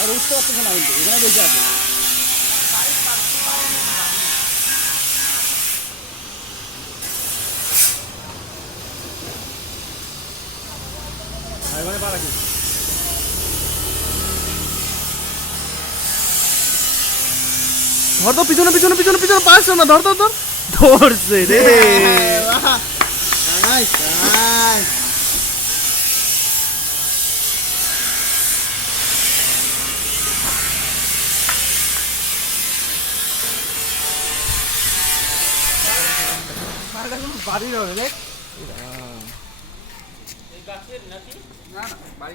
আর উঠতে পারতেছে না কিন্তু এখানে বসে আছে। ভাই পা রাখি। ধর তো, পিছনে পিছনে পিছনে পিছনে পাস না, ধর ধর ধর, ধরছে রে। Nice nice. বাড়ির হবে দেখ। এই গাছের নাকি? না না বাড়ি।